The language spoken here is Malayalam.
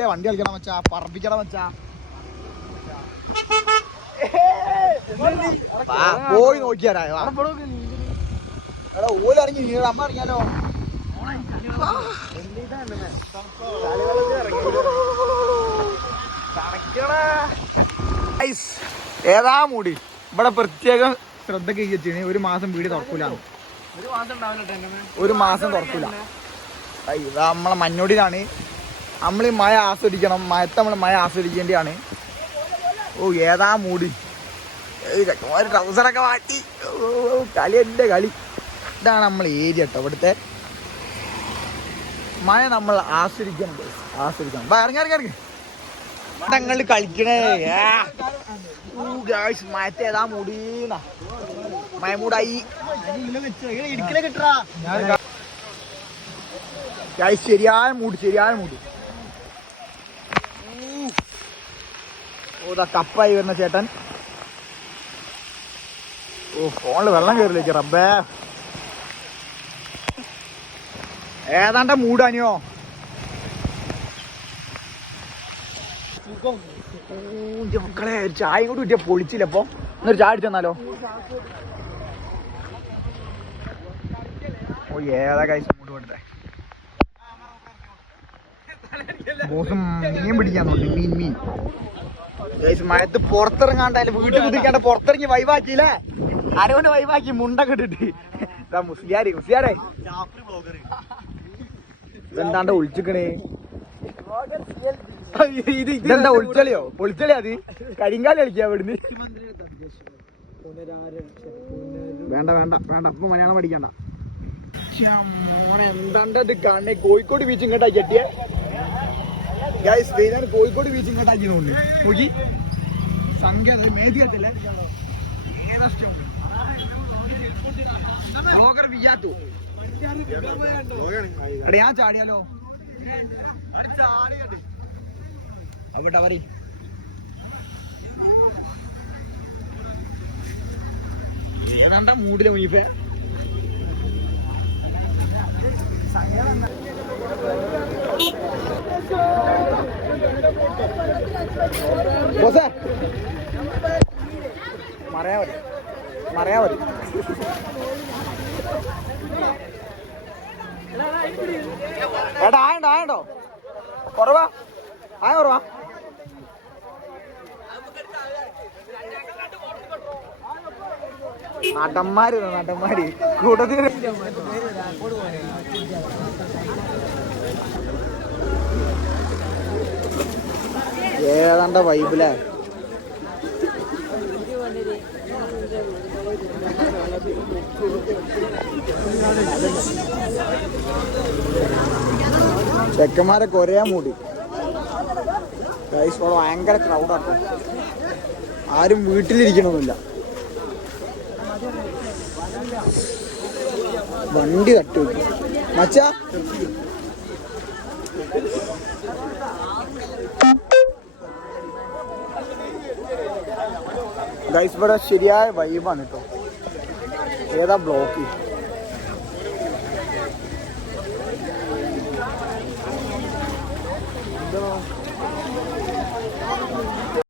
നോക്കിയാ വണ്ടി കളിക്കണം വെച്ചാ പറപ്പിക്കണം വെച്ചാ പോയി നോക്കിയാരാ ഓലറിഞ്ഞു നീ അമ്മ അറിയാലോ ഏതാ മൂടി ഇവിടെ പ്രത്യേകം ശ്രദ്ധ കഴിച്ചു ഒരു മാസം വീട് തുറക്കൂല ഒരു മാസം തുറക്കൂല ഇതാ നമ്മളെ മഞ്ഞോടിയിലാണ് നമ്മൾ മഴ ആസ്വദിക്കണം മഴത്ത് നമ്മൾ മഴ ആസ്വദിക്കേണ്ടിയാണ് ഓ ഏതാ മൂടി ട്രൗസറൊക്കെ മാറ്റി കളി എൻ്റെ കളി ഇതാണ് നമ്മൾ ഏരിയ കേട്ടോ ഇവിടുത്തെ മഴ നമ്മൾ ആസ്വദിക്കണം ഇറങ്ങി ഞങ്ങൾ കളിക്കണേ മഴത്തെ ഏതാ മൂടീന്നാ മഴ മൂടായി ശരിയായ മൂട് ഓ കപ്പായി വരുന്ന ചേട്ടൻ ഓ ഫോണില് വെള്ളം കയറിലേക്ക് റബ്ബേ ഏതാണ്ട മൂടാനിയോ മക്കളെ ചായ കൂടി കിട്ടിയ പൊളിച്ചില്ല അപ്പൊ എന്നൊരു ചായ അടിച്ചു തന്നാലോ ഓ ഏതാ കഴിച്ച മൂട് കൊടുത്തേ ബോസും മീൻ പിടിക്കാൻ തോന്നി മീൻ മഴത്ത് പുറത്തിറങ്ങാണ്ടായാലും വീട്ടിൽ കുതിരിക്കാണ്ട് പുറത്തിറങ്ങി വൈവാക്കിയില്ലേ അരവന് വൈവാക്കി മുണ്ടൊക്കെ ഇട്ടിട്ട് മുസ്ലിയാരേ ഇതെന്താണ്ട് ഒളിച്ചിക്കണേ ഇതെന്താ ഒളിച്ചളിയോ പൊളിച്ചളി അത് കരിങ്കാലി കളിക്കാ ഇവിടുന്ന് വേണ്ട ഇപ്പൊ മലയാളം പഠിക്കണ്ട എന്താണ്ടത് കാണേ കോഴിക്കോട് ബീച്ച് ഇങ്ങോട്ടാ ചെട്ടിയെ കോഴിക്കോട് ബീച്ച് ഇങ്ങോട്ടാക്കി തോന്നുന്നു നോക്കി സംഖ്യ മേധികത്തില്ലേ ഞാൻ ചാടിയാലോ അവിടെ അവരി ഏതാണ്ടാ മൂടിലെ മുയിപ്പേ മറയാ മതി ഏട്ടാ ആയണ്ടോ കുറവാ നടന്മാര് കൂട്ടത്തിൽ ഏതാണ്ട വൈബിലേ ചെക്കന്മാരെ കൊരയാൻ മൂടി ഭയങ്കര ക്രൗഡാട്ടോ ആരും വീട്ടിലിരിക്കണമെന്നില്ല വണ്ടി തട്ടി മച്ചാ ഗൈസ് ഇവിടെ ശരിയായ വൈബാണ് കേട്ടോ ഏതാ ബ്ലോക്ക്